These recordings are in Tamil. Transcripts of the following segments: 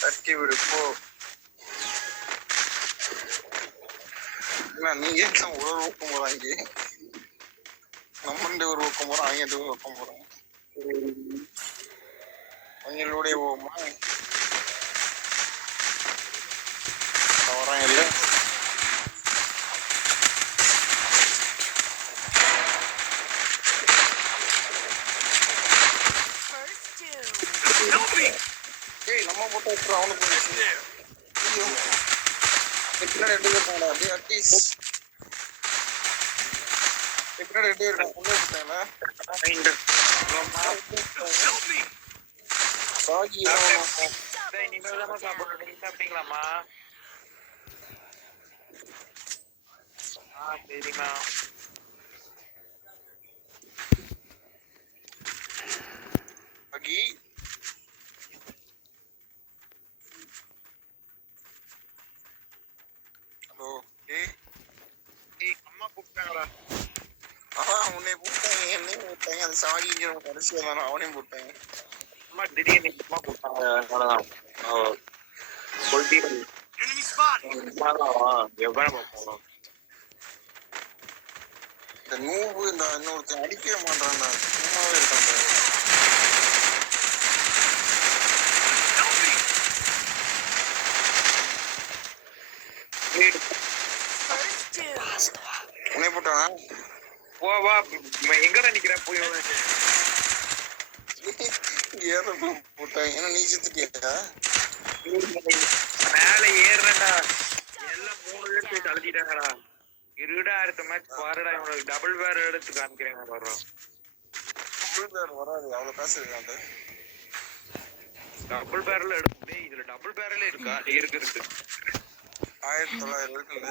தட்டி விடு போ. நீங்க ஒரு ஊக்கம் போறாங்க, நம்ம ஒரு ஊக்கம் போறோம், அவங்க ஒரு ஊக்கம் போறாங்க. அவங்களுடைய போமா வராங்க இல்ல. நம்ம போட்டு வச்சு அவனுக்கு பின்னாடி 2 பேர் இருக்காங்களா? அப்படியே அட்லீஸ்ட் பின்னாடி 2 பேர் இருக்காங்க. உள்ளே போட்டாங்களா? சாகி இனிமேல் சாப்பிடணும். நீங்க சாப்பிட்டீங்களாமா? சரிம்மா. அகி ஹலோ. அம்மா கூப்பிட்டாங்களா? உன்னை போட்டாங்க, என்னையும் போட்டாங்க. அது சாகிங்கிற கடைசியா தானே அவனையும் போட்டாங்க. அம்மா திடீர்னு அம்மா கூப்பிட்டாங்க. அதனாலதான் சொல்லிட்டு போகணும். இந்த நூவு இந்த இன்னொருத்தன் அடிக்கவே மாட்டான்டா, சும்மாவே இருக்கான்டா. உன்னை போட்டானா? வா எங்கடா நிக்கிறேன் போய் ஏற போட்டாங்க. ஏன்னா நீ செத்துட்டியா? மேல ஏறடா. எல்லாம் 3 பேர் போய் தள்ளிட்டாங்கடா. இருடா அடுத்த மேட்ச் பாருடா. இவனுக்கு டபுள் பேர் எடுத்து காமிக்கிறேன். வர்றோம். டபுள் பேர் வராது, அவ்வளவு காசு இருக்காது. டபுள் பேர்ல எடுத்து இதுல டபுள் பேர்ல இருக்கா? இருக்கு 1900 இருக்குல்ல.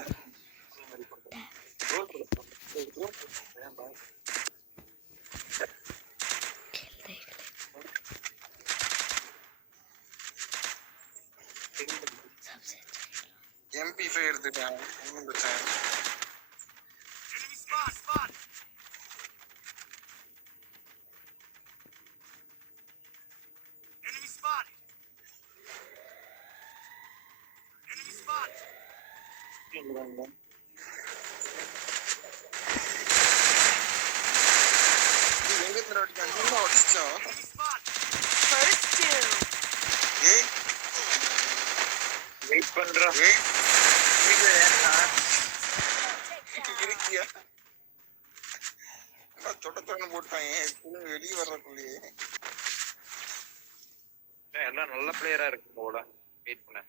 MP5 எடுத்துட்டேன். ஒன்றும் பிரச்சனை இல்லை. எங்க இருந்து அடிச்சான்? அடிச்சான். வெயிட் பண்றோம். இருக்கியா? தொட்டத்தொன்னு போட்டாங்க வெளியே வர்றதுக்குள்ளேயே. எல்லாம் நல்ல பிளேயரா இருக்கு போல. வெயிட் பண்ண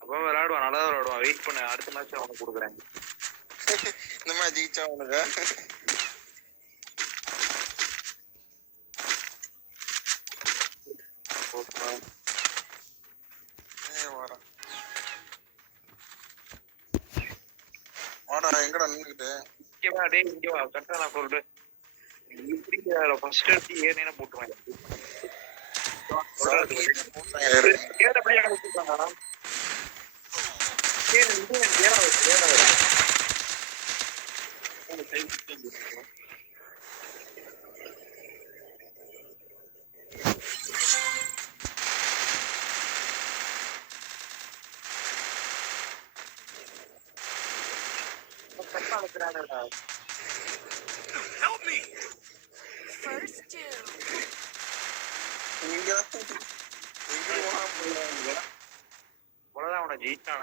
அப்ப விளையாடுவான், நல்லா விளையாடுவான். வெயிட் பண்ண, அடுத்த மேட்ச் அவனுக்கு கொடுக்குறேன். இந்த மாதிரி ஜெயிச்சா அவனுக்கு வாடா. எங்கடா நின்னுக்கிட்டு? இங்க வா கரெக்டா நான் சொல்றேன். இப்படி ஃபர்ஸ்ட் எடுத்து ஏறினா போட்டுருவாங்க. Help me! First two. அவ்வளவுதான் அவனை ஜெயிச்சான.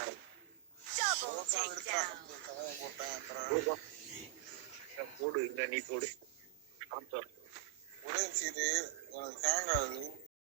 போடு, இந்த நீ போடு. ஒரே சீரு ஹேங் ஆகுது.